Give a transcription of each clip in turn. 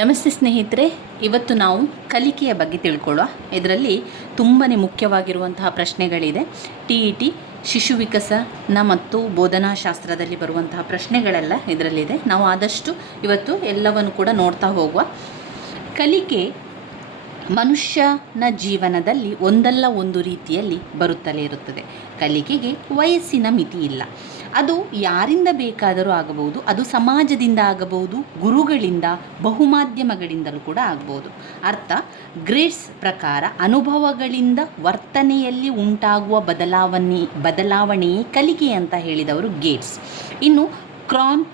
ನಮಸ್ತೆ ಸ್ನೇಹಿತರೆ, ಇವತ್ತು ನಾವು ಕಲಿಕೆಯ ಬಗ್ಗೆ ತಿಳ್ಕೊಳ್ಳುವ. ಇದರಲ್ಲಿ ತುಂಬಾ ಮುಖ್ಯವಾಗಿರುವಂತಹ ಪ್ರಶ್ನೆಗಳಿದೆ. TET ಶಿಶು ವಿಕಸನ ಮತ್ತು ಬೋಧನಾಶಾಸ್ತ್ರದಲ್ಲಿ ಬರುವಂತಹ ಪ್ರಶ್ನೆಗಳೆಲ್ಲ ಇದರಲ್ಲಿದೆ. ನಾವು ಆದಷ್ಟು ಇವತ್ತು ಎಲ್ಲವನ್ನು ಕೂಡ ನೋಡ್ತಾ ಹೋಗುವ. ಕಲಿಕೆ ಮನುಷ್ಯನ ಜೀವನದಲ್ಲಿ ಒಂದಲ್ಲ ಒಂದು ರೀತಿಯಲ್ಲಿ ಬರುತ್ತಲೇ ಇರುತ್ತದೆ. ಕಲಿಕೆಗೆ ವಯಸ್ಸಿನ ಮಿತಿ ಇಲ್ಲ. ಅದು ಯಾರಿಂದ ಬೇಕಾದರೂ ಆಗಬಹುದು. ಅದು ಸಮಾಜದಿಂದ ಆಗಬಹುದು, ಗುರುಗಳಿಂದ, ಬಹುಮಾಧ್ಯಮಗಳಿಂದಲೂ ಕೂಡ ಆಗಬಹುದು. ಅರ್ಥ, ಗ್ರೇಡ್ಸ್ ಪ್ರಕಾರ ಅನುಭವಗಳಿಂದ ವರ್ತನೆಯಲ್ಲಿ ಉಂಟಾಗುವ ಬದಲಾವಣೆಯೇ ಕಲಿಕೆ ಅಂತ ಹೇಳಿದವರು ಗೇಟ್ಸ್. ಇನ್ನು ಕ್ರಾನ್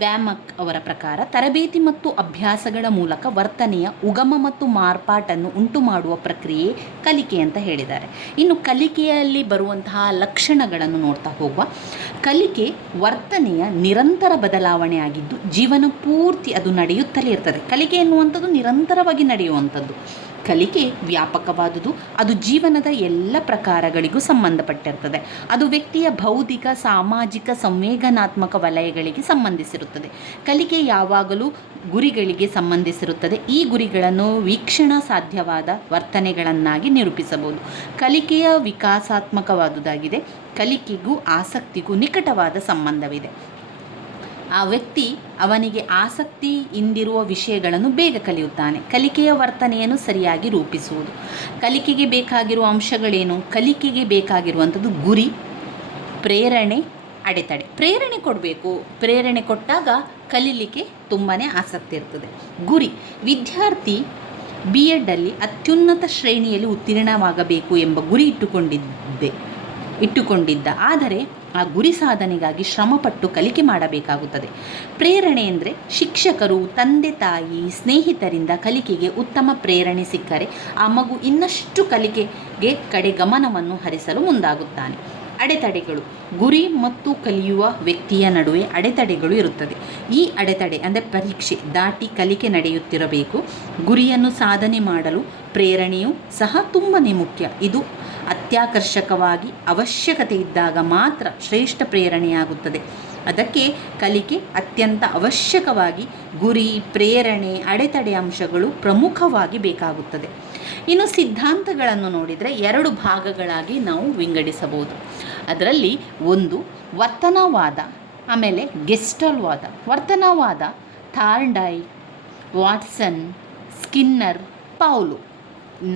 ಬ್ಯಾಮಕ್ ಅವರ ಪ್ರಕಾರ ತರಬೇತಿ ಮತ್ತು ಅಭ್ಯಾಸಗಳ ಮೂಲಕ ವರ್ತನೆಯ ಉಗಮ ಮತ್ತು ಮಾರ್ಪಾಟನ್ನು ಉಂಟು ಮಾಡುವ ಪ್ರಕ್ರಿಯೆ ಕಲಿಕೆ ಅಂತ ಹೇಳಿದ್ದಾರೆ. ಇನ್ನು ಕಲಿಕೆಯಲ್ಲಿ ಬರುವಂತಹ ಲಕ್ಷಣಗಳನ್ನು ನೋಡ್ತಾ ಹೋಗುವ. ಕಲಿಕೆ ವರ್ತನೆಯ ನಿರಂತರ ಬದಲಾವಣೆ ಆಗಿದ್ದು ಜೀವನ ಪೂರ್ತಿ ಅದು ನಡೆಯುತ್ತಲೇ ಇರ್ತದೆ. ಕಲಿಕೆ ಎನ್ನುವಂಥದ್ದು ನಿರಂತರವಾಗಿ ನಡೆಯುವಂಥದ್ದು. ಕಲಿಕೆ ವ್ಯಾಪಕವಾದುದು. ಅದು ಜೀವನದ ಎಲ್ಲ ಪ್ರಕಾರಗಳಿಗೂ ಸಂಬಂಧಪಟ್ಟಿರ್ತದೆ. ಅದು ವ್ಯಕ್ತಿಯ ಬೌದ್ಧಿಕ, ಸಾಮಾಜಿಕ, ಸಂವೇದನಾತ್ಮಕ ವಲಯಗಳಿಗೆ ಸಂಬಂಧಿಸಿರುತ್ತದೆ. ಕಲಿಕೆ ಯಾವಾಗಲೂ ಗುರಿಗಳಿಗೆ ಸಂಬಂಧಿಸಿರುತ್ತದೆ. ಈ ಗುರಿಗಳನ್ನು ವೀಕ್ಷಣಾ ಸಾಧ್ಯವಾದ ವರ್ತನೆಗಳನ್ನಾಗಿ ನಿರೂಪಿಸಬಹುದು. ಕಲಿಕೆಯ ವಿಕಾಸಾತ್ಮಕವಾದುದಾಗಿದೆ. ಕಲಿಕೆಗೂ ಆಸಕ್ತಿಗೂ ನಿಕಟವಾದ ಸಂಬಂಧವಿದೆ. ಆ ವ್ಯಕ್ತಿ ಅವನಿಗೆ ಆಸಕ್ತಿ ಇಂದಿರುವ ವಿಷಯಗಳನ್ನು ಬೇಗ ಕಲಿಯುತ್ತಾನೆ. ಕಲಿಕೆಯ ವರ್ತನೆಯನ್ನು ಸರಿಯಾಗಿ ರೂಪಿಸುವುದು. ಕಲಿಕೆಗೆ ಬೇಕಾಗಿರುವ ಅಂಶಗಳೇನು? ಕಲಿಕೆಗೆ ಬೇಕಾಗಿರುವಂಥದ್ದು ಗುರಿ, ಪ್ರೇರಣೆ, ಅಡೆತಡೆ. ಪ್ರೇರಣೆ ಕೊಡಬೇಕು. ಪ್ರೇರಣೆ ಕೊಟ್ಟಾಗ ಕಲೀಲಿಕ್ಕೆ ತುಂಬಾ ಆಸಕ್ತಿ ಇರ್ತದೆ. ಗುರಿ, ವಿದ್ಯಾರ್ಥಿ BEdಲ್ಲಿ ಅತ್ಯುನ್ನತ ಶ್ರೇಣಿಯಲ್ಲಿ ಉತ್ತೀರ್ಣವಾಗಬೇಕು ಎಂಬ ಗುರಿ ಇಟ್ಟುಕೊಂಡಿದ್ದ. ಆದರೆ ಆ ಗುರಿ ಸಾಧನೆಗಾಗಿ ಶ್ರಮಪಟ್ಟು ಕಲಿಕೆ ಮಾಡಬೇಕಾಗುತ್ತದೆ. ಪ್ರೇರಣೆ ಎಂದರೆ ಶಿಕ್ಷಕರು, ತಂದೆ ತಾಯಿ, ಸ್ನೇಹಿತರಿಂದ ಕಲಿಕೆಗೆ ಉತ್ತಮ ಪ್ರೇರಣೆ ಸಿಕ್ಕರೆ ಆ ಮಗು ಇನ್ನಷ್ಟು ಕಲಿಕೆಗೆ ಕಡೆ ಗಮನವನ್ನು ಹರಿಸಲು ಮುಂದಾಗುತ್ತಾನೆ. ಅಡೆತಡೆಗಳು, ಗುರಿ ಮತ್ತು ಕಲಿಯುವ ವ್ಯಕ್ತಿಯ ನಡುವೆ ಅಡೆತಡೆಗಳು ಇರುತ್ತದೆ. ಈ ಅಡೆತಡೆ ಅಂದರೆ ಪರೀಕ್ಷೆ ದಾಟಿ ಕಲಿಕೆ ನಡೆಯುತ್ತಿರಬೇಕು. ಗುರಿಯನ್ನು ಸಾಧನೆ ಮಾಡಲು ಪ್ರೇರಣೆಯು ಸಹ ತುಂಬಾ ಮುಖ್ಯ. ಇದು ಅತ್ಯಾಕರ್ಷಕವಾಗಿ ಅವಶ್ಯಕತೆ ಇದ್ದಾಗ ಮಾತ್ರ ಶ್ರೇಷ್ಠ ಪ್ರೇರಣೆಯಾಗುತ್ತದೆ. ಅದಕ್ಕೆ ಕಲಿಕೆ ಅತ್ಯಂತ ಅವಶ್ಯಕವಾಗಿ ಗುರಿ, ಪ್ರೇರಣೆ, ಅಡೆತಡೆ ಅಂಶಗಳು ಪ್ರಮುಖವಾಗಿ ಬೇಕಾಗುತ್ತದೆ. ಇನ್ನು ಸಿದ್ಧಾಂತಗಳನ್ನು ನೋಡಿದರೆ 2 ಭಾಗಗಳಾಗಿ ನಾವು ವಿಂಗಡಿಸಬಹುದು. ಅದರಲ್ಲಿ ಒಂದು ವರ್ತನವಾದ, ಆಮೇಲೆ ಗೆಸ್ಟಲ್ವಾದ. ವರ್ತನವಾದ ಥಾರ್ನ್ಡೈಕ್, ವಾಟ್ಸನ್, ಸ್ಕಿನ್ನರ್, ಪೌಲು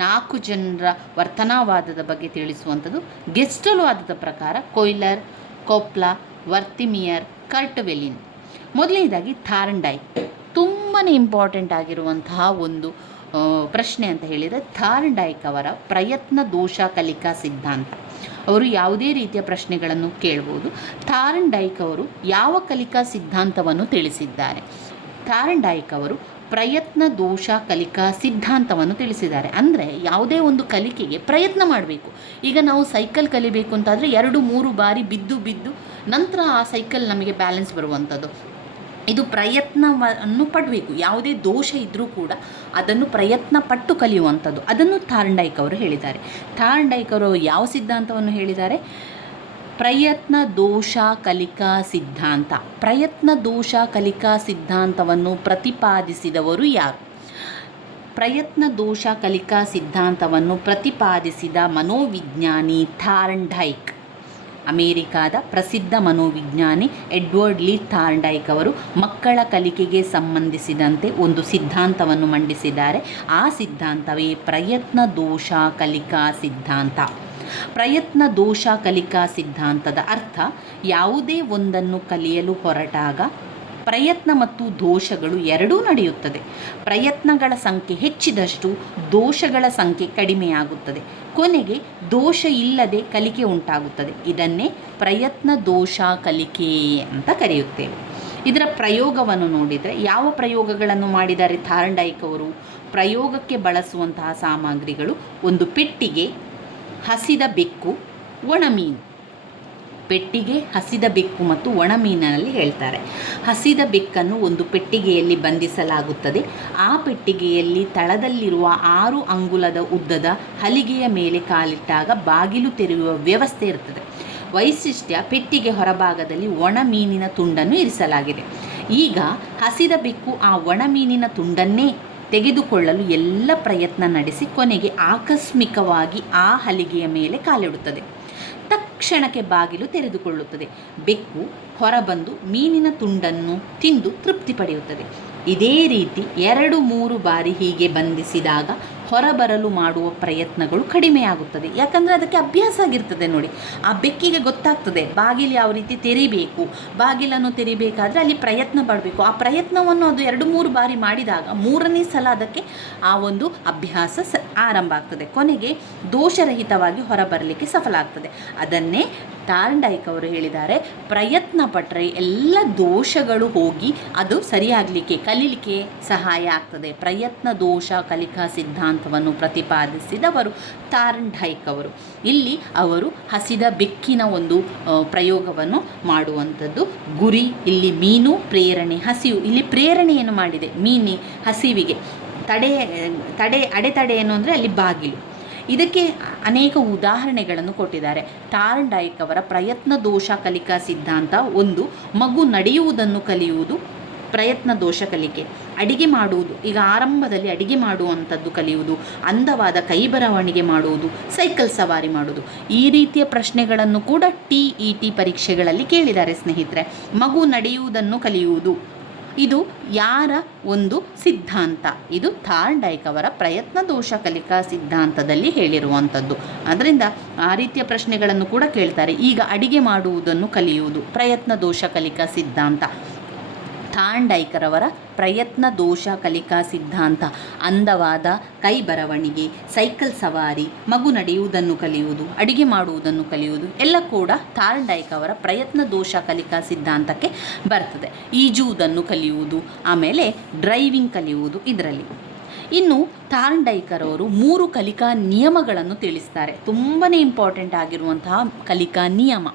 4 ಜನರ ವರ್ತನವಾದದ ಬಗ್ಗೆ ತಿಳಿಸುವಂಥದ್ದು. ಗೆಸ್ಟಲ್ವಾದದ ಪ್ರಕಾರ ಕೊಯ್ಲರ್, ಕೋಪ್ಲಾ, ವರ್ತಿಮಿಯರ್, ಕರ್ಟ್ವೆಲಿನ್. ಮೊದಲನೇದಾಗಿ ಥಾರ್ನ್ಡೈಕ್. ತುಂಬಾ ಇಂಪಾರ್ಟೆಂಟ್ ಆಗಿರುವಂತಹ ಒಂದು ಪ್ರಶ್ನೆ ಅಂತ ಹೇಳಿದರೆ ಥಾರ್ನ್ಡೈಕ್ ಅವರ ಪ್ರಯತ್ನ ದೋಷ ಕಲಿಕಾ ಸಿದ್ಧಾಂತ. ಅವರು ಯಾವುದೇ ರೀತಿಯ ಪ್ರಶ್ನೆಗಳನ್ನು ಕೇಳ್ಬೋದು. ಥಾರ್ನ್ಡೈಕ್ ಅವರು ಯಾವ ಕಲಿಕಾ ಸಿದ್ಧಾಂತವನ್ನು ತಿಳಿಸಿದ್ದಾರೆ? ಥಾರ್ನ್ಡೈಕ್ ಅವರು ಪ್ರಯತ್ನ ದೋಷ ಕಲಿಕಾ ಸಿದ್ಧಾಂತವನ್ನು ತಿಳಿಸಿದ್ದಾರೆ. ಅಂದರೆ ಯಾವುದೇ ಒಂದು ಕಲಿಕೆಗೆ ಪ್ರಯತ್ನ ಮಾಡಬೇಕು. ಈಗ ನಾವು ಸೈಕಲ್ ಕಲಿಬೇಕು ಅಂತಾದರೆ 2-3 ಬಾರಿ ಬಿದ್ದು ನಂತರ ಆ ಸೈಕಲ್ ನಮಗೆ ಬ್ಯಾಲೆನ್ಸ್ ಬರುವಂಥದ್ದು. ಇದು ಪ್ರಯತ್ನವನ್ನು ಪಡಬೇಕು. ಯಾವುದೇ ದೋಷ ಇದ್ದರೂ ಕೂಡ ಅದನ್ನು ಪ್ರಯತ್ನ ಪಟ್ಟು ಕಲಿಯುವಂಥದ್ದು. ಅದನ್ನು ಥಾರ್ನ್ಡೈಕ್ ಅವರು ಹೇಳಿದ್ದಾರೆ. ಥಾರ್ನ್ಡೈಕ್ ಅವರು ಯಾವ ಸಿದ್ಧಾಂತವನ್ನು ಹೇಳಿದ್ದಾರೆ? ಪ್ರಯತ್ನ ದೋಷ ಕಲಿಕಾ ಸಿದ್ಧಾಂತ. ಪ್ರಯತ್ನ ದೋಷ ಕಲಿಕಾ ಸಿದ್ಧಾಂತವನ್ನು ಪ್ರತಿಪಾದಿಸಿದವರು ಯಾರು? ಪ್ರಯತ್ನ ದೋಷ ಕಲಿಕಾ ಸಿದ್ಧಾಂತವನ್ನು ಪ್ರತಿಪಾದಿಸಿದ ಮನೋವಿಜ್ಞಾನಿ ಥಾರ್ನ್ಡೈಕ್. ಅಮೇರಿಕಾದ ಪ್ರಸಿದ್ಧ ಮನೋವಿಜ್ಞಾನಿ ಎಡ್ವರ್ಡ್ ಲೀ ಥಾರ್ನ್ಡೈಕ್ ಅವರು ಮಕ್ಕಳ ಕಲಿಕೆಗೆ ಸಂಬಂಧಿಸಿದಂತೆ ಒಂದು ಸಿದ್ಧಾಂತವನ್ನು ಮಂಡಿಸಿದ್ದಾರೆ. ಆ ಸಿದ್ಧಾಂತವೇ ಪ್ರಯತ್ನ ದೋಷ ಕಲಿಕಾ ಸಿದ್ಧಾಂತ. ಪ್ರಯತ್ನ ದೋಷ ಕಲಿಕಾ ಸಿದ್ಧಾಂತದ ಅರ್ಥ, ಯಾವುದೇ ಒಂದನ್ನು ಕಲಿಯಲು ಹೊರಟಾಗ ಪ್ರಯತ್ನ ಮತ್ತು ದೋಷಗಳು ಎರಡೂ ನಡೆಯುತ್ತದೆ. ಪ್ರಯತ್ನಗಳ ಸಂಖ್ಯೆ ಹೆಚ್ಚಿದಷ್ಟು ದೋಷಗಳ ಸಂಖ್ಯೆ ಕಡಿಮೆಯಾಗುತ್ತದೆ. ಕೊನೆಗೆ ದೋಷ ಇಲ್ಲದೆ ಕಲಿಕೆ ಉಂಟಾಗುತ್ತದೆ. ಇದನ್ನೇ ಪ್ರಯತ್ನ ದೋಷ ಕಲಿಕೆ ಅಂತ ಕರೆಯುತ್ತೇವೆ. ಇದರ ಪ್ರಯೋಗವನ್ನು ನೋಡಿದರೆ ಯಾವ ಪ್ರಯೋಗಗಳನ್ನು ಮಾಡಿದ್ದಾರೆ ಥಾರ್ನ್ಡೈಕ್ ಅವರು? ಪ್ರಯೋಗಕ್ಕೆ ಬಳಸುವಂತಹ ಸಾಮಗ್ರಿಗಳು: ಒಂದು ಪೆಟ್ಟಿಗೆ, ಹಸಿದ ಬೆಕ್ಕು, ಒಣಮೀನು. ಪೆಟ್ಟಿಗೆ, ಹಸಿದ ಬೆಕ್ಕು ಮತ್ತು ಒಣಮೀನಿನಲ್ಲಿ ಹೇಳ್ತಾರೆ. ಹಸಿದ ಬೆಕ್ಕನ್ನು ಒಂದು ಪೆಟ್ಟಿಗೆಯಲ್ಲಿ ಬಂಧಿಸಲಾಗುತ್ತದೆ. ಆ ಪೆಟ್ಟಿಗೆಯಲ್ಲಿ ತಳದಲ್ಲಿರುವ 6 ಅಂಗುಲದ ಉದ್ದದ ಹಲಿಗೆಯ ಮೇಲೆ ಕಾಲಿಟ್ಟಾಗ ಬಾಗಿಲು ತೆರೆಯುವ ವ್ಯವಸ್ಥೆ ಇರ್ತದೆ. ವೈಶಿಷ್ಟ್ಯ: ಪೆಟ್ಟಿಗೆ ಹೊರಭಾಗದಲ್ಲಿ ಒಣ ಮೀನಿನ ತುಂಡನ್ನು ಇರಿಸಲಾಗಿದೆ. ಈಗ ಹಸಿದ ಬೆಕ್ಕು ಆ ಒಣ ಮೀನಿನ ತುಂಡನ್ನೇ ತೆಗೆದುಕೊಳ್ಳಲು ಎಲ್ಲ ಪ್ರಯತ್ನ ನಡೆಸಿ ಕೊನೆಗೆ ಆಕಸ್ಮಿಕವಾಗಿ ಆ ಹಲಿಗೆಯ ಮೇಲೆ ಕಾಲಿಡುತ್ತದೆ. ತಕ್ಷಣಕ್ಕೆ ಬಾಗಿಲು ತೆರೆದುಕೊಳ್ಳುತ್ತದೆ. ಬೆಕ್ಕು ಹೊರಬಂದು ಮೀನಿನ ತುಂಡನ್ನು ತಿಂದು ತೃಪ್ತಿ ಪಡೆಯುತ್ತದೆ. ಇದೇ ರೀತಿ 2-3 ಬಾರಿ ಹೀಗೆ ಬಂಧಿಸಿದಾಗ ಹೊರಬರಲು ಮಾಡುವ ಪ್ರಯತ್ನಗಳು ಕಡಿಮೆಯಾಗುತ್ತದೆ. ಯಾಕಂದರೆ ಅದಕ್ಕೆ ಅಭ್ಯಾಸ ಆಗಿರ್ತದೆ ನೋಡಿ. ಆ ಬೆಕ್ಕಿಗೆ ಗೊತ್ತಾಗ್ತದೆ ಬಾಗಿಲು ಯಾವ ರೀತಿ ತೆರಿಬೇಕು, ಬಾಗಿಲನ್ನು ತೆರಿಬೇಕಾದ್ರೆ ಅಲ್ಲಿ ಪ್ರಯತ್ನ ಪಡಬೇಕು. ಆ ಪ್ರಯತ್ನವನ್ನು ಅದು 2-3 ಬಾರಿ ಮಾಡಿದಾಗ 3ನೇ ಸಲ ಅದಕ್ಕೆ ಆ ಒಂದು ಅಭ್ಯಾಸ ಆರಂಭ ಆಗ್ತದೆ. ಕೊನೆಗೆ ದೋಷರಹಿತವಾಗಿ ಹೊರಬರಲಿಕ್ಕೆ ಸಫಲ ಆಗ್ತದೆ. ಅದನ್ನೇ ಥಾರ್ನ್ಡೈಕ್ ಅವರು ಹೇಳಿದ್ದಾರೆ, ಪ್ರಯತ್ನ ಪಟ್ಟರೆ ಎಲ್ಲ ದೋಷಗಳು ಹೋಗಿ ಅದು ಸರಿಯಾಗಲಿಕ್ಕೆ ಕಲೀಲಿಕ್ಕೆ ಸಹಾಯ ಆಗ್ತದೆ. ಪ್ರಯತ್ನ ದೋಷ ಕಲಿಕಾ ಸಿದ್ಧಾಂತವನ್ನು ಪ್ರತಿಪಾದಿಸಿದವರು ಥಾರ್ನ್ಡೈಕ್ ಅವರು. ಇಲ್ಲಿ ಅವರು ಹಸಿದ ಬೆಕ್ಕಿನ ಒಂದು ಪ್ರಯೋಗವನ್ನು ಮಾಡುವಂಥದ್ದು. ಗುರಿ ಇಲ್ಲಿ ಮೀನು, ಪ್ರೇರಣೆ ಹಸಿವು. ಇಲ್ಲಿ ಪ್ರೇರಣೆಯನ್ನು ಮಾಡಿದೆ ಮೀನಿ ಹಸಿವಿಗೆ. ಅಡೆತಡೆ ಏನು ಅಂದರೆ ಅಲ್ಲಿ ಬಾಗಿಲು. ಇದಕ್ಕೆ ಅನೇಕ ಉದಾಹರಣೆಗಳನ್ನು ಕೊಟ್ಟಿದ್ದಾರೆ. ಥಾರ್ನ್ಡೈಕ್ ಅವರ ಪ್ರಯತ್ನ ದೋಷ ಕಲಿಕಾ ಸಿದ್ಧಾಂತ 1, ಮಗು ನಡೆಯುವುದನ್ನು ಕಲಿಯುವುದು ಪ್ರಯತ್ನ ದೋಷ ಕಲಿಕೆ. ಅಡಿಗೆ ಮಾಡುವುದು, ಈಗ ಆರಂಭದಲ್ಲಿ ಅಡಿಗೆ ಮಾಡುವಂಥದ್ದು ಕಲಿಯುವುದು, ಅಂದವಾದ ಕೈ ಬರವಣಿಗೆ ಮಾಡುವುದು, ಸೈಕಲ್ ಸವಾರಿ ಮಾಡುವುದು. ಈ ರೀತಿಯ ಪ್ರಶ್ನೆಗಳನ್ನು ಕೂಡ TET ಪರೀಕ್ಷೆಗಳಲ್ಲಿ ಕೇಳಿದ್ದಾರೆ ಸ್ನೇಹಿತರೆ. ಮಗು ನಡೆಯುವುದನ್ನು ಕಲಿಯುವುದು ಇದು ಯಾರ ಒಂದು ಸಿದ್ಧಾಂತ? ಇದು ಥಾರ್ನ್ಡೈಕ್ ಅವರ ಪ್ರಯತ್ನ ದೋಷ ಕಲಿಕಾ ಸಿದ್ಧಾಂತದಲ್ಲಿ ಹೇಳಿರುವಂಥದ್ದು. ಅದರಿಂದ ಆ ರೀತಿಯ ಪ್ರಶ್ನೆಗಳನ್ನು ಕೂಡ ಕೇಳ್ತಾರೆ. ಈಗ ಅಡಿಗೆ ಮಾಡುವುದನ್ನು ಕಲಿಯುವುದು ಪ್ರಯತ್ನ ದೋಷ ಕಲಿಕಾ ಸಿದ್ಧಾಂತ. ಥಾರ್ನ್ಡೈಕರವರ ಪ್ರಯತ್ನ ದೋಷ ಕಲಿಕಾ ಸಿದ್ಧಾಂತ ಅಂದವಾದ ಕೈ ಬರವಣಿಗೆ, ಸೈಕಲ್ ಸವಾರಿ, ಮಗು ನಡೆಯುವುದನ್ನು ಕಲಿಯುವುದು, ಅಡಿಗೆ ಮಾಡುವುದನ್ನು ಕಲಿಯುವುದು ಎಲ್ಲ ಕೂಡ ಥಾರ್ನ್ಡೈಕ್ ಅವರ ಪ್ರಯತ್ನ ದೋಷ ಕಲಿಕಾ ಸಿದ್ಧಾಂತಕ್ಕೆ ಬರ್ತದೆ. ಈಜುವುದನ್ನು ಕಲಿಯುವುದು, ಆಮೇಲೆ ಡ್ರೈವಿಂಗ್ ಕಲಿಯುವುದು ಇದರಲ್ಲಿ. ಇನ್ನು ಥಾರ್ನ್ಡೈಕರವರು 3 ಕಲಿಕಾ ನಿಯಮಗಳನ್ನು ತಿಳಿಸ್ತಾರೆ. ತುಂಬಾ ಇಂಪಾರ್ಟೆಂಟ್ ಆಗಿರುವಂತಹ ಕಲಿಕಾ ನಿಯಮ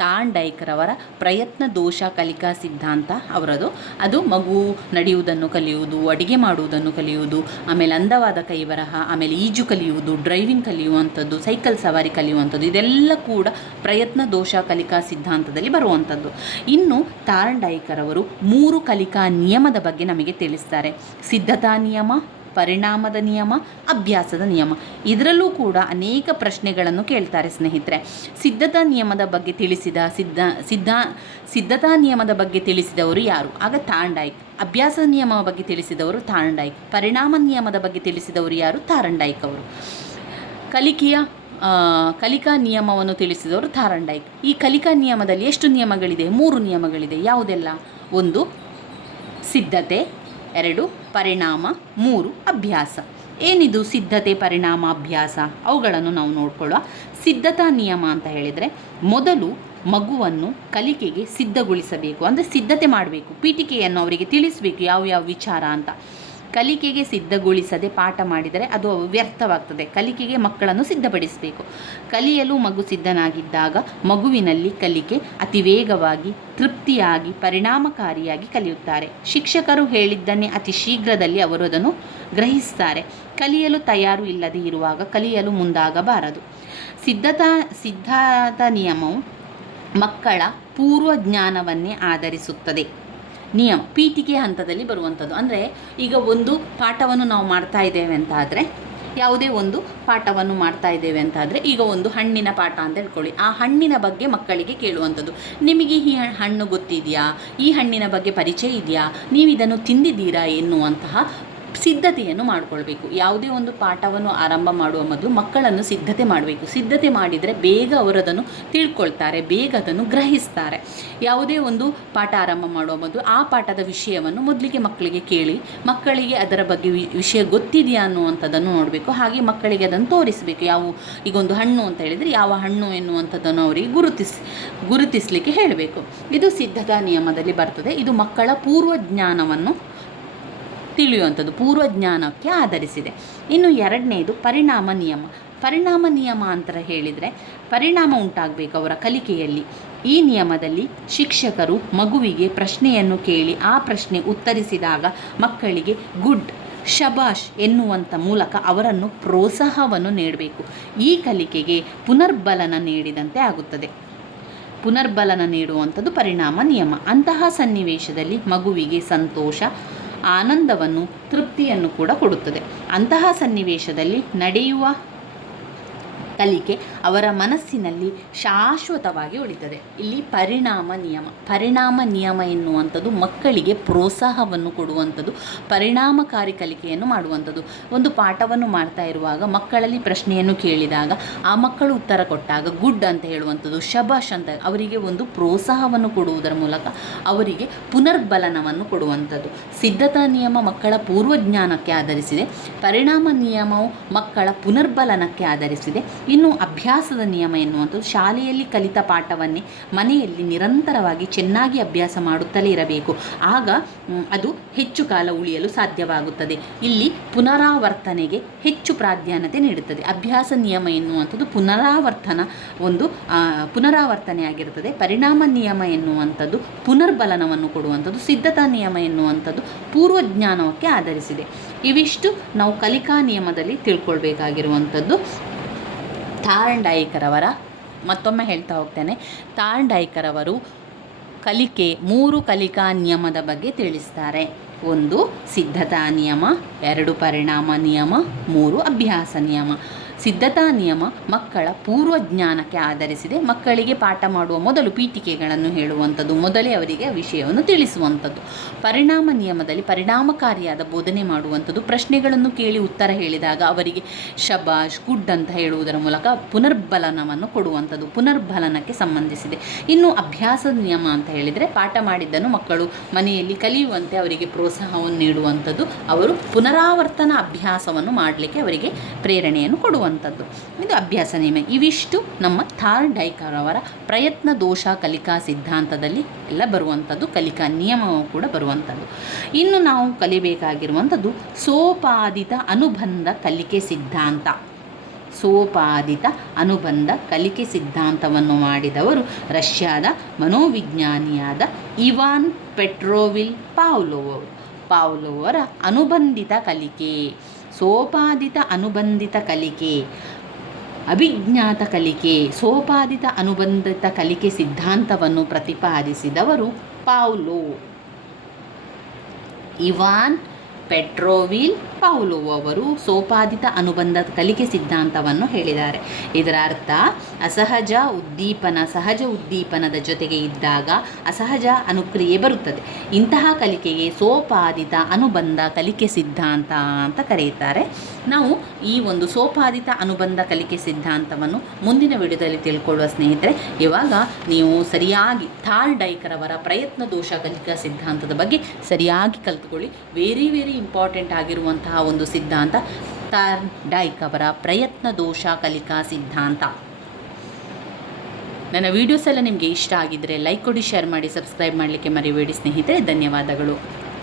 ಥಾರ್ನ್ಡೈಕರವರ ಪ್ರಯತ್ನ ದೋಷ ಕಲಿಕಾ ಸಿದ್ಧಾಂತ ಅವರದು. ಅದು ಮಗು ನಡೆಯುವುದನ್ನು ಕಲಿಯುವುದು, ಅಡಿಗೆ ಮಾಡುವುದನ್ನು ಕಲಿಯುವುದು, ಆಮೇಲೆ ಅಂದವಾದ ಕೈಬರಹ, ಆಮೇಲೆ ಈಜು ಕಲಿಯುವುದು, ಡ್ರೈವಿಂಗ್ ಕಲಿಯುವಂಥದ್ದು, ಸೈಕಲ್ ಸವಾರಿ ಕಲಿಯುವಂಥದ್ದು ಇದೆಲ್ಲ ಕೂಡ ಪ್ರಯತ್ನ ದೋಷ ಕಲಿಕಾ ಸಿದ್ಧಾಂತದಲ್ಲಿ ಬರುವಂಥದ್ದು. ಇನ್ನು ಥಾರ್ನ್ಡೈಕರವರು 3 ಕಲಿಕಾ ನಿಯಮದ ಬಗ್ಗೆ ನಮಗೆ ತಿಳಿಸ್ತಾರೆ. ಸಿದ್ಧತಾ ನಿಯಮ, ಪರಿಣಾಮದ ನಿಯಮ, ಅಭ್ಯಾಸದ ನಿಯಮ. ಇದರಲ್ಲೂ ಕೂಡ ಅನೇಕ ಪ್ರಶ್ನೆಗಳನ್ನು ಕೇಳ್ತಾರೆ ಸ್ನೇಹಿತರೆ. ಸಿದ್ಧತಾ ನಿಯಮದ ಬಗ್ಗೆ ಸಿದ್ಧತಾ ನಿಯಮದ ಬಗ್ಗೆ ತಿಳಿಸಿದವರು ಯಾರು? ಆಗ ಥಾರ್ನ್ಡೈಕ್. ಅಭ್ಯಾಸದ ನಿಯಮದ ಬಗ್ಗೆ ತಿಳಿಸಿದವರು ಥಾರ್ನ್ಡೈಕ್. ಪರಿಣಾಮ ನಿಯಮದ ಬಗ್ಗೆ ತಿಳಿಸಿದವರು ಯಾರು? ಥಾರ್ನ್ಡೈಕ್ ಅವರು. ಕಲಿಕಾ ನಿಯಮವನ್ನು ತಿಳಿಸಿದವರು ಥಾರ್ನ್ಡೈಕ್. ಈ ಕಲಿಕಾ ನಿಯಮದಲ್ಲಿ ಎಷ್ಟು ನಿಯಮಗಳಿದೆ? 3 ನಿಯಮಗಳಿದೆ. ಯಾವುದೆಲ್ಲ? 1 ಸಿದ್ಧತೆ, 2 ಪರಿಣಾಮ, 3 ಅಭ್ಯಾಸ. ಏನಿದು ಸಿದ್ಧತೆ, ಪರಿಣಾಮ, ಅಭ್ಯಾಸ? ಅವುಗಳನ್ನು ನಾವು ನೋಡ್ಕೊಳ್ಳುವ. ಸಿದ್ಧತಾ ನಿಯಮ ಅಂತ ಹೇಳಿದರೆ, ಮೊದಲು ಮಗುವನ್ನು ಕಲಿಕೆಗೆ ಸಿದ್ಧಗೊಳಿಸಬೇಕು, ಅಂದರೆ ಸಿದ್ಧತೆ ಮಾಡಬೇಕು, ಪೀಠಿಕೆಯನ್ನು ಅವರಿಗೆ ತಿಳಿಸಬೇಕು ಯಾವ ವಿಚಾರ ಅಂತ. ಕಲಿಕೆಗೆ ಸಿದ್ಧಗೊಳಿಸದೆ ಪಾಠ ಮಾಡಿದರೆ ಅದು ವ್ಯರ್ಥವಾಗ್ತದೆ. ಕಲಿಕೆಗೆ ಮಕ್ಕಳನ್ನು ಸಿದ್ಧಪಡಿಸಬೇಕು. ಕಲಿಯಲು ಮಗು ಸಿದ್ಧನಾಗಿದ್ದಾಗ ಮಗುವಿನಲ್ಲಿ ಕಲಿಕೆ ಅತಿ ವೇಗವಾಗಿ, ತೃಪ್ತಿಯಾಗಿ, ಪರಿಣಾಮಕಾರಿಯಾಗಿ ಕಲಿಯುತ್ತಾರೆ. ಶಿಕ್ಷಕರು ಹೇಳಿದ್ದನ್ನೇ ಅತಿ ಶೀಘ್ರದಲ್ಲಿ ಅವರು ಅದನ್ನು ಗ್ರಹಿಸ್ತಾರೆ. ಕಲಿಯಲು ತಯಾರು ಇಲ್ಲದೆ ಇರುವಾಗ ಕಲಿಯಲು ಮುಂದಾಗಬಾರದು. ಸಿದ್ಧತಾ ನಿಯಮವು ಮಕ್ಕಳ ಪೂರ್ವ ಜ್ಞಾನವನ್ನೇ ಆಧರಿಸುತ್ತದೆ. ನಿಯಮ ಪೀಠಿಕೆ ಹಂತದಲ್ಲಿ ಬರುವಂಥದ್ದು. ಅಂದರೆ ಈಗ ಒಂದು ಪಾಠವನ್ನು ನಾವು ಮಾಡ್ತಾ ಇದ್ದೇವೆ ಅಂತ ಆದರೆ, ಯಾವುದೇ ಒಂದು ಪಾಠವನ್ನು ಮಾಡ್ತಾ ಇದ್ದೇವೆ ಅಂತಾದರೆ, ಈಗ ಒಂದು ಹಣ್ಣಿನ ಪಾಠ ಅಂತ ಹೇಳ್ಕೊಳ್ಳಿ. ಆ ಹಣ್ಣಿನ ಬಗ್ಗೆ ಮಕ್ಕಳಿಗೆ ಕೇಳುವಂಥದ್ದು. ನಿಮಗೆ ಈ ಹಣ್ಣು ಗೊತ್ತಿದೆಯಾ? ಈ ಹಣ್ಣಿನ ಬಗ್ಗೆ ಪರಿಚಯ ಇದೆಯಾ? ನೀವು ಇದನ್ನು ತಿಂದಿದ್ದೀರಾ? ಎನ್ನುವಂತಹ ಸಿದ್ಧತೆಯನ್ನು ಮಾಡಿಕೊಳ್ಬೇಕು. ಯಾವುದೇ ಒಂದು ಪಾಠವನ್ನು ಆರಂಭ ಮಾಡುವ ಮೊದಲು ಮಕ್ಕಳನ್ನು ಸಿದ್ಧತೆ ಮಾಡಬೇಕು. ಸಿದ್ಧತೆ ಮಾಡಿದರೆ ಬೇಗ ಅವರದನ್ನು ತಿಳ್ಕೊಳ್ತಾರೆ, ಬೇಗ ಅದನ್ನು ಗ್ರಹಿಸ್ತಾರೆ. ಯಾವುದೇ ಒಂದು ಪಾಠ ಆರಂಭ ಮಾಡುವ ಮೊದಲು ಆ ಪಾಠದ ವಿಷಯವನ್ನು ಮೊದಲಿಗೆ ಮಕ್ಕಳಿಗೆ ಕೇಳಿ, ಮಕ್ಕಳಿಗೆ ಅದರ ಬಗ್ಗೆ ವಿಷಯ ಗೊತ್ತಿದೆಯಾ ಅನ್ನುವಂಥದ್ದನ್ನು ನೋಡಬೇಕು. ಹಾಗೆ ಮಕ್ಕಳಿಗೆ ಅದನ್ನು ತೋರಿಸಬೇಕು. ಈಗ ಒಂದು ಹಣ್ಣು ಅಂತ ಹೇಳಿದರೆ ಯಾವ ಹಣ್ಣು ಎನ್ನುವಂಥದ್ದನ್ನು ಅವರಿಗೆ ಗುರುತಿಸಲಿಕ್ಕೆ ಹೇಳಬೇಕು. ಇದು ಸಿದ್ಧತಾ ನಿಯಮದಲ್ಲಿ ಬರ್ತದೆ. ಇದು ಮಕ್ಕಳ ಪೂರ್ವ ಜ್ಞಾನವನ್ನು ತಿಳಿಯುವಂಥದ್ದು, ಪೂರ್ವ ಜ್ಞಾನಕ್ಕೆ ಆಧರಿಸಿದೆ. ಇನ್ನು 2ನೇದು ಪರಿಣಾಮ ನಿಯಮ. ಪರಿಣಾಮ ನಿಯಮ ಅಂತ ಹೇಳಿದರೆ ಪರಿಣಾಮ ಉಂಟಾಗಬೇಕು ಅವರ ಕಲಿಕೆಯಲ್ಲಿ. ಈ ನಿಯಮದಲ್ಲಿ ಶಿಕ್ಷಕರು ಮಗುವಿಗೆ ಪ್ರಶ್ನೆಯನ್ನು ಕೇಳಿ ಆ ಪ್ರಶ್ನೆ ಉತ್ತರಿಸಿದಾಗ ಮಕ್ಕಳಿಗೆ ಗುಡ್, ಶಬಾಷ್ ಎನ್ನುವಂಥ ಮೂಲಕ ಅವರನ್ನು ಪ್ರೋತ್ಸಾಹವನ್ನು ನೀಡಬೇಕು. ಈ ಕಲಿಕೆಗೆ ಪುನರ್ಬಲನ ನೀಡಿದಂತೆ ಆಗುತ್ತದೆ. ಪುನರ್ಬಲನ ನೀಡುವಂಥದ್ದು ಪರಿಣಾಮ ನಿಯಮ. ಅಂತಹ ಸನ್ನಿವೇಶದಲ್ಲಿ ಮಗುವಿಗೆ ಸಂತೋಷ, ಆನಂದವನ್ನು, ತೃಪ್ತಿಯನ್ನು ಕೂಡ ಕೊಡುತ್ತದೆ. ಅಂತಹ ಸನ್ನಿವೇಶದಲ್ಲಿ ನಡೆಯುವ ಕಲಿಕೆ ಅವರ ಮನಸ್ಸಿನಲ್ಲಿ ಶಾಶ್ವತವಾಗಿ ಉಳಿತದೆ. ಇಲ್ಲಿ ಪರಿಣಾಮ ನಿಯಮ ಎನ್ನುವಂಥದ್ದು ಮಕ್ಕಳಿಗೆ ಪ್ರೋತ್ಸಾಹವನ್ನು ಕೊಡುವಂಥದ್ದು, ಪರಿಣಾಮಕಾರಿ ಕಲಿಕೆಯನ್ನು ಮಾಡುವಂಥದ್ದು. ಒಂದು ಪಾಠವನ್ನು ಮಾಡ್ತಾ ಇರುವಾಗ ಮಕ್ಕಳಲ್ಲಿ ಪ್ರಶ್ನೆಯನ್ನು ಕೇಳಿದಾಗ ಆ ಮಕ್ಕಳು ಉತ್ತರ ಕೊಟ್ಟಾಗ ಗುಡ್ ಅಂತ ಹೇಳುವಂಥದ್ದು, ಶಬಾಷ್ ಅಂತ ಅವರಿಗೆ ಒಂದು ಪ್ರೋತ್ಸಾಹವನ್ನು ಕೊಡುವುದರ ಮೂಲಕ ಅವರಿಗೆ ಪುನರ್ಬಲನವನ್ನು ಕೊಡುವಂಥದ್ದು. ಸಿದ್ಧತಾ ನಿಯಮ ಮಕ್ಕಳ ಪೂರ್ವಜ್ಞಾನಕ್ಕೆ ಆಧರಿಸಿದೆ, ಪರಿಣಾಮ ನಿಯಮವು ಮಕ್ಕಳ ಪುನರ್ಬಲನಕ್ಕೆ ಆಧರಿಸಿದೆ. ಇನ್ನು ಅಭ್ಯಾಸದ ನಿಯಮ ಎನ್ನುವಂಥದ್ದು ಶಾಲೆಯಲ್ಲಿ ಕಲಿತ ಪಾಠವನ್ನೇ ಮನೆಯಲ್ಲಿ ನಿರಂತರವಾಗಿ ಚೆನ್ನಾಗಿ ಅಭ್ಯಾಸ ಮಾಡುತ್ತಲೇ ಇರಬೇಕು. ಆಗ ಅದು ಹೆಚ್ಚು ಕಾಲ ಉಳಿಯಲು ಸಾಧ್ಯವಾಗುತ್ತದೆ. ಇಲ್ಲಿ ಪುನರಾವರ್ತನೆಗೆ ಹೆಚ್ಚು ಪ್ರಾಧಾನ್ಯತೆ ನೀಡುತ್ತದೆ. ಅಭ್ಯಾಸ ನಿಯಮ ಎನ್ನುವಂಥದ್ದು ಪುನರಾವರ್ತನೆ ಆಗಿರುತ್ತದೆ. ಪರಿಣಾಮ ನಿಯಮ ಎನ್ನುವಂಥದ್ದು ಪುನರ್ಬಲನವನ್ನು ಕೊಡುವಂಥದ್ದು. ಸಿದ್ಧತಾ ನಿಯಮ ಎನ್ನುವಂಥದ್ದು ಪೂರ್ವಜ್ಞಾನಕ್ಕೆ ಆಧರಿಸಿದೆ. ಇವಿಷ್ಟು ನಾವು ಕಲಿಕಾ ನಿಯಮದಲ್ಲಿ ತಿಳ್ಕೊಳ್ಬೇಕಾಗಿರುವಂಥದ್ದು. ಥಾರ್ನ್ಡೈಕರವರ, ಮತ್ತೊಮ್ಮೆ ಹೇಳ್ತಾ ಹೋಗ್ತೇನೆ, ಥಾರ್ನ್ಡೈಕರವರು 3 ಕಲಿಕಾ ನಿಯಮದ ಬಗ್ಗೆ ತಿಳಿಸ್ತಾರೆ. 1 ಸಿದ್ಧತಾ ನಿಯಮ, 2 ಪರಿಣಾಮ ನಿಯಮ, 3 ಅಭ್ಯಾಸ ನಿಯಮ. ಸಿದ್ಧತಾ ನಿಯಮ ಮಕ್ಕಳ ಪೂರ್ವಜ್ಞಾನಕ್ಕೆ ಆಧರಿಸಿದೆ. ಮಕ್ಕಳಿಗೆ ಪಾಠ ಮಾಡುವ ಮೊದಲು ಪೀಠಿಕೆಗಳನ್ನು ಹೇಳುವಂಥದ್ದು, ಮೊದಲೇ ಅವರಿಗೆ ವಿಷಯವನ್ನು ತಿಳಿಸುವಂಥದ್ದು. ಪರಿಣಾಮ ನಿಯಮದಲ್ಲಿ ಪರಿಣಾಮಕಾರಿಯಾದ ಬೋಧನೆ ಮಾಡುವಂಥದ್ದು, ಪ್ರಶ್ನೆಗಳನ್ನು ಕೇಳಿ ಉತ್ತರ ಹೇಳಿದಾಗ ಅವರಿಗೆ ಶಬಾಷ್, ಗುಡ್ ಅಂತ ಹೇಳುವುದರ ಮೂಲಕ ಪುನರ್ಬಲನವನ್ನು ಕೊಡುವಂಥದ್ದು, ಪುನರ್ಬಲನಕ್ಕೆ ಸಂಬಂಧಿಸಿದೆ. ಇನ್ನು ಅಭ್ಯಾಸದ ನಿಯಮ ಅಂತ ಹೇಳಿದರೆ ಪಾಠ ಮಾಡಿದ್ದನ್ನು ಮಕ್ಕಳು ಮನೆಯಲ್ಲಿ ಕಲಿಯುವಂತೆ ಅವರಿಗೆ ಪ್ರೋತ್ಸಾಹವನ್ನು ನೀಡುವಂಥದ್ದು, ಅವರು ಪುನರಾವರ್ತನ ಅಭ್ಯಾಸವನ್ನು ಮಾಡಲಿಕ್ಕೆ ಅವರಿಗೆ ಪ್ರೇರಣೆಯನ್ನು ಕೊಡುವಂಥದ್ದು. ಇದು ಅಭ್ಯಾಸ ನಿಯಮ. ಇವಿಷ್ಟು ನಮ್ಮ ಥಾರ್ನ್ಡೈಕರ್ ಅವರ ಪ್ರಯತ್ನ ದೋಷ ಕಲಿಕಾ ಸಿದ್ಧಾಂತದಲ್ಲಿ ಎಲ್ಲ ಬರುವಂಥದ್ದು, ಕಲಿಕಾ ನಿಯಮವೂ ಕೂಡ ಬರುವಂಥದ್ದು. ಇನ್ನು ನಾವು ಕಲಿಬೇಕಾಗಿರುವಂಥದ್ದು ಸೋಪಾದಿತ ಅನುಬಂಧ ಕಲಿಕೆ ಸಿದ್ಧಾಂತ. ಸೋಪಾದಿತ ಅನುಬಂಧ ಕಲಿಕೆ ಸಿದ್ಧಾಂತವನ್ನು ಮಾಡಿದವರು ರಷ್ಯಾದ ಮನೋವಿಜ್ಞಾನಿಯಾದ ಇವಾನ್ ಪೆಟ್ರೋವಿಲ್ ಪಾವ್ಲೋವರ ಅನುಬಂಧಿತ ಕಲಿಕೆ, ಸೋಪಾದಿತ ಅನುಬಂಧಿತ ಕಲಿಕೆ, ಅಭಿಜ್ಞಾತ ಕಲಿಕೆ, ಸೋಪಾದಿತ ಅನುಬಂಧಿತ ಕಲಿಕೆ ಸಿದ್ಧಾಂತವನ್ನು ಪ್ರತಿಪಾದಿಸಿದವರು ಇವಾನ್ ಪೆಟ್ರೋವಿಲ್ ಪಾವ್ಲೋವ್ ಅವರು ಸೋಪಾದಿತ ಅನುಬಂಧ ಕಲಿಕೆ ಸಿದ್ಧಾಂತವನ್ನು ಹೇಳಿದ್ದಾರೆ. ಇದರ ಅರ್ಥ ಸಹಜ ಉದ್ದೀಪನದ ಜೊತೆಗೆ ಇದ್ದಾಗ ಅಸಹಜ ಅನುಕ್ರಿಯೆ ಬರುತ್ತದೆ. ಇಂತಹ ಕಲಿಕೆಗೆ ಸೋಪಾದಿತ ಅನುಬಂಧ ಕಲಿಕೆ ಸಿದ್ಧಾಂತ ಅಂತ ಕರೆಯುತ್ತಾರೆ. ನಾವು ಈ ಒಂದು ಸೋಪಾದಿತ ಅನುಬಂಧ ಕಲಿಕೆ ಸಿದ್ಧಾಂತವನ್ನು ಮುಂದಿನ ವಿಡಿಯೋದಲ್ಲಿ ತಿಳ್ಕೊಳ್ಳುವ ಸ್ನೇಹಿತರೆ. ಇವಾಗ ನೀವು ಸರಿಯಾಗಿ ಥಾರ್ನ್ಡೈಕರ್ ಅವರ ಪ್ರಯತ್ನ ದೋಷ ಕಲಿಕಾ ಸಿದ್ಧಾಂತದ ಬಗ್ಗೆ ಸರಿಯಾಗಿ ಕಲಿತುಕೊಳ್ಳಿ. ವೆರಿ ಇಂಪಾರ್ಟೆಂಟ್ ಆಗಿರುವಂತಹ ಒಂದು ಸಿದ್ಧಾಂತ ಥಾರ್ನ್ಡೈಕ್ ಅವರ ಪ್ರಯತ್ನ ದೋಷ ಕಲಿಕಾ ಸಿದ್ಧಾಂತ. ನನ್ನ ವಿಡಿಯೋಸ್ ಎಲ್ಲ ನಿಮಗೆ ಇಷ್ಟ ಆಗಿದ್ದರೆ ಲೈಕ್ ಕೊಡಿ, ಶೇರ್ ಮಾಡಿ, ಸಬ್ಸ್ಕ್ರೈಬ್ ಮಾಡಲಿಕ್ಕೆ ಮರಿಬೇಡಿ ಸ್ನೇಹಿತರೆ. ಧನ್ಯವಾದಗಳು.